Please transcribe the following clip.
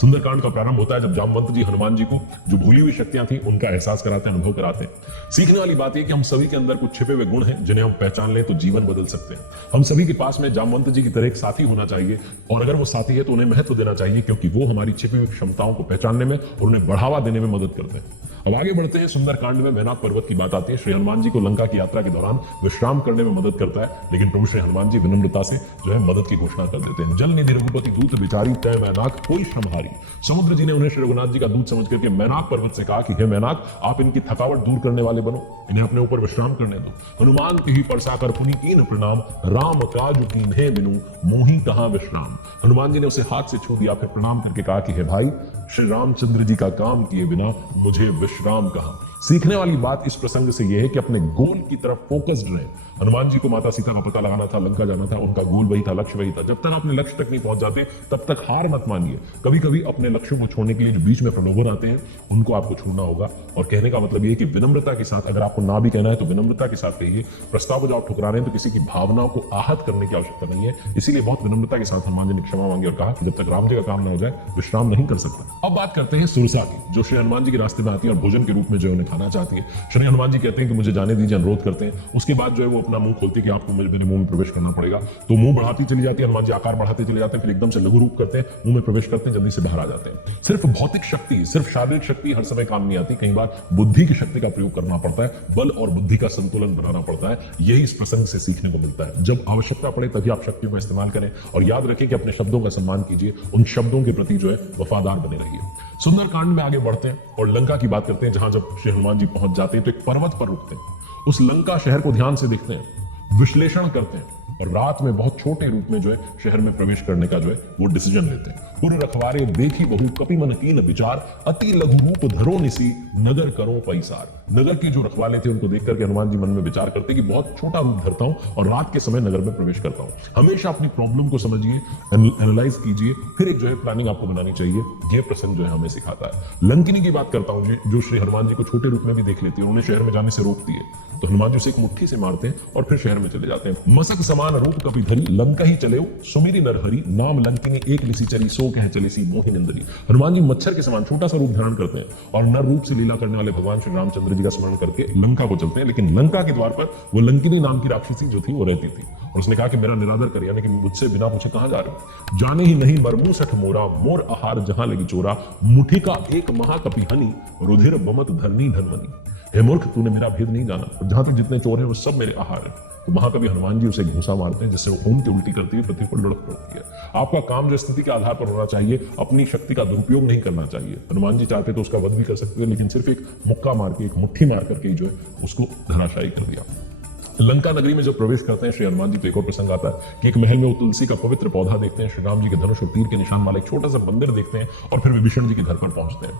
सुंदरकांड का प्रारंभ होता है जब जामवंत जी हनुमान जी को जो भूली हुई शक्तियां थी उनका एहसास कराते हैं, अनुभव कराते हैं। सीखने वाली बात यह कि हम सभी के अंदर कुछ छिपे हुए गुण हैं जिन्हें हम पहचान लें तो जीवन बदल सकते हैं। हम सभी के पास में जामवंत जी की तरह एक साथी होना चाहिए, और अगर वो साथी है तो उन्हें महत्व देना चाहिए, क्योंकि वो हमारी छिपी हुई क्षमताओं को पहचानने में और उन्हें बढ़ावा देने में मदद करते हैं। अब आगे बढ़ते हैं। सुंदरकांड में मैनाक पर्वत की बात आती है। श्री हनुमान जी को लंका की यात्रा के दौरान विश्राम करने में मदद करता है, लेकिन प्रभु श्री हनुमान जी विनम्रता से जो है मदद की घोषणा कर देते हैं। जल निधि रघुपति दूत विचारी तय मैनाक कोई श्रमहारी। समुद्र जी ने उन्हें श्री रघुनाथ जी का दूत समझ करके मैनाक पर्वत से कहा कि हे मैनाक, आप इनकी थकावट दूर करने वाले बनो, इन्हें अपने ऊपर विश्राम करने दो। हनुमान ही परसाकर पुनि कीन प्रणाम, राम काज कीन्हे बिनु मोहि कहां विश्राम। हनुमान जी ने उसे हाथ से छू दिया, फिर प्रणाम करके कहा कि हे भाई, श्री रामचंद्र जी का काम किए बिना मुझे विश्राम कहां। सीखने वाली बात इस प्रसंग से यह है कि अपने गोल की तरफ फोकस्ड रहें। हनुमान जी को माता सीता का पता लगाना था, लंका जाना था, उनका गोल वही था, लक्ष्य वही था। जब तक अपने लक्ष्य तक नहीं पहुंच जाते तब तक हार मत मानिए। कभी कभी अपने लक्ष्यों को छोड़ने के लिए जो बीच में प्रलोभन आते हैं उनको आपको छोड़ना होगा। और कहने का मतलब यह है कि विनम्रता के साथ, अगर आपको ना भी कहना है तो विनम्रता के साथ कहिए। प्रस्ताव को जब आप ठुकरा रहे हैं तो किसी की भावनाओं को आहत करने की आवश्यकता नहीं है। इसीलिए बहुत विनम्रता के साथ हनुमान जी ने क्षमा मांगी और कहा कि जब तक राम जी का काम ना हो जाए विश्राम नहीं कर सकता। अब बात करते हैं सुरसा की, जो श्री हनुमान जी के रास्ते में आती है और भोजन के रूप में जो उन्हें खाना चाहती है। श्री हनुमान जी कहते हैं कि मुझे जाने दीजिए, अनुरोध करते हैं। उसके बाद जो है वो अपना मुंह खोलती है कि आपको मेरे मुंह में प्रवेश करना पड़ेगा। तो मुंह बढ़ाती चली जाती है, हनुमान जी आकार बढ़ाते चले जाते हैं, फिर एकदम से लघु रूप करते हैं, मुंह में प्रवेश करते हैं, जल्दी से बाहर आ जाते हैं। सिर्फ भौतिक शक्ति, सिर्फ शारीरिक शक्ति हर समय काम नहीं आती। कई बार बुद्धि की शक्ति का प्रयोग करना पड़ता है, बल और बुद्धि का संतुलन बनाना पड़ता है। यही इस प्रसंग से सीखने को मिलता है। जब आवश्यकता पड़े तभी आप शक्तियों का इस्तेमाल करें, और याद रखें कि अपने शब्दों का सम्मान कीजिए, उन शब्दों के प्रति जो है वफादार बने रहिए। सुंदरकांड में आगे बढ़ते हैं और लंका की बात करते हैं, जहां जब श्री हनुमान जी पहुंच जाते हैं तो एक पर्वत पर रुकते हैं, उस लंका शहर को ध्यान से देखते हैं, विश्लेषण करते हैं, और रात में बहुत छोटे रूप में जो है शहर में प्रवेश करने का जो है वो डिसीजन लेते हैं। पुर रखवारे देखी बहु कपि मन कीन विचार, अति लघु रूप धरो निसी नगर करो पैसार। नगर के जो रखवाले थे उनको देख करके हनुमान जी मन में विचार करते कि बहुत छोटा रूप धरता हूं और रात के समय नगर में प्रवेश करता हूं। हमेशा अपनी प्रॉब्लम को समझिए, एनालाइज कीजिए, फिर एक जो है प्लानिंग आपको बनानी चाहिए। यह प्रसंग जो है हमें सिखाता है। लंकिनी की बात करता हूं जो श्री हनुमान जी को छोटे रूप में भी देख लेती है, उन्हें शहर में जाने से रोकती है। तो हनुमान जी उसे एक मुट्ठी से मारते हैं और फिर शहर में चले जाते हैं। मसक समान रूप कपि धरी, लंका ही चले सुमिरी नरहरी, नाम लंकिनी एक लिसी चली, सो कह चले सी मोहि निंदरी। हनुमान जी मच्छर के समान छोटा सा रूप धारण करते हैं और नर रूप से लीला करने वाले भगवान श्री रामचंद्र जी का स्मरण करके लंका को चलते हैं। लेकिन लंका के द्वार पर वो लंकिनी नाम की राक्षसी जो थी वो रहती थी, और उसने कहा कि मेरा निरादर कर, यानी कि मुझसे बिना पूछे कहां जा रहे हो। जाने ही नहीं मरमू सठ मोरा, मोर आहार जहां लगी चोरा, मुठी का एक महाकपि हनी, रुधिर बमत धरनी धनवनी। हे मूर्ख, तूने मेरा भेद नहीं जाना, और जहां तक जितने चोर हैं वो सब मेरे आहार है। तो महाकवि हनुमान जी उसे घूसा मारते हैं, जिससे वो खून की उल्टी करती है, पृथ्वी पर लुढ़क पड़ती है। आपका काम जो स्थिति के आधार पर होना चाहिए, अपनी शक्ति का दुरुपयोग नहीं करना चाहिए। हनुमान जी चाहते तो उसका वध भी कर सकते थे, लेकिन सिर्फ एक मुक्का मार के, एक मुट्ठी मार करके जो है उसको धराशायी कर दिया। लंका नगरी में जब प्रवेश करते हैं श्री हनुमान जी तो एक और प्रसंग आता है कि एक महल में वो तुलसी का पवित्र पौधा देखते हैं, श्री राम जी के धनुष और तीर के निशान वाला एक छोटा सा मंदिर देखते हैं, और फिर विभीषण जी के घर पर पहुंचते हैं।